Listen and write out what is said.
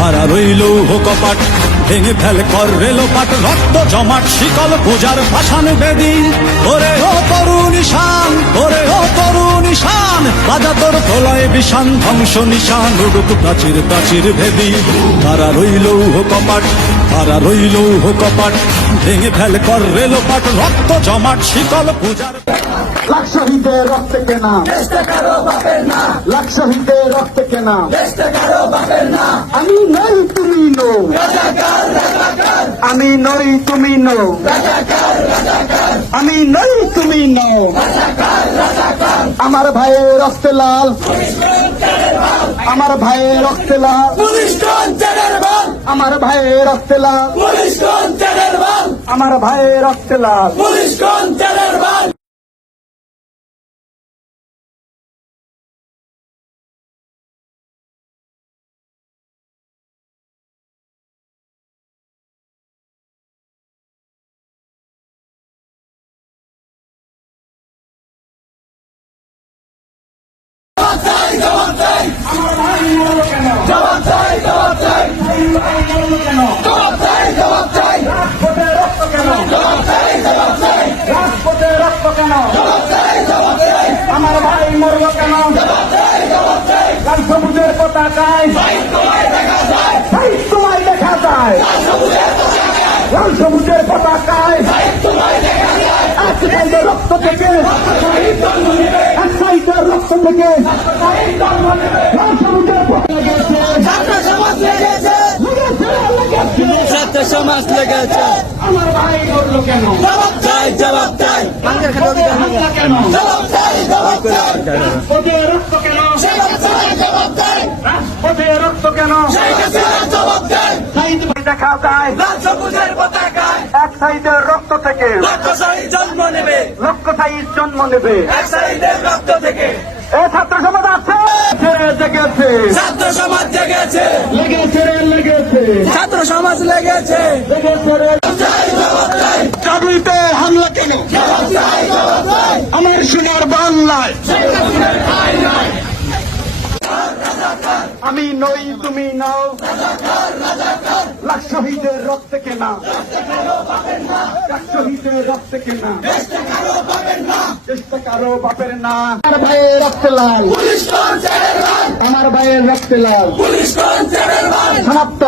হারা রইল কপাট, ভেঙে ফেল কর রেলোপাট, রক্ত জমাট শিকল পূজার ভাসান বেদি। ওরে ও তরুণ ঈশান, ওরে ও তরুণ ঈশান, রাজা তোর প্রলয় বিষান, ধ্বংস নিশান উড়ুক প্রাচীর প্রাচীর ভেদি। হারা রইল কপাট, হারা রইল কপাট, ভেঙে ফেল কর রেলোপাট, রক্ত জমাট শিকল পূজার। লাখ শহীদের রক্তে কেনা, লাখ শহীদের রক্তে কেনা, আমি নই তুমি নো, আমি নই তুমি নো, আমি নই তুমি নো। আমার ভাইয়ের রক্তে লাল, আমার ভাইয়ের রক্তে লাল, আমার ভাইয়ের রক্তে লাল, আমার ভাইয়ের রক্তে লাল। আমার ভাই মরল কেন? লাল সবুজের পতাকায় তোমায় দেখা যায়, লাল সবুজের পতাকায় এক সাইডের রক্ত থেকে, এক সাইডের রক্ত থেকে লাল সবুজের ছাত্র সমাজ লেগেছে। আমার ভাই মরল কেন? জবাব চাই, জবাব চাই, কেন ওদের রক্ত কেন? ওদের রক্ত কেন? দেখা যায় এক সাইডের রক্ত থেকে জন্ম নেবে, লক্ষ সাইজ জন্ম নেবে। এক সাইডের রক্ত থেকে এ ছাত্র সমাজ আছে, জেগেছে, ছাত্র সমাজ জেগেছে, লেগেছে, লেগেছে, ছাত্র সমাজ লেগেছে। চাকরিতে হামলা কেন? আমার সোনার বাংলায় আমি নই তুমি নও, লাখ শহীদের রক্তে কেনা, লাখ শহীদের রক্তে কেনা, চেষ্টা কারো বাপের না। আমার ভাইয়ের রক্তে লাল, আমার ভাইয়ের রক্তে লাল। সমাপ্ত।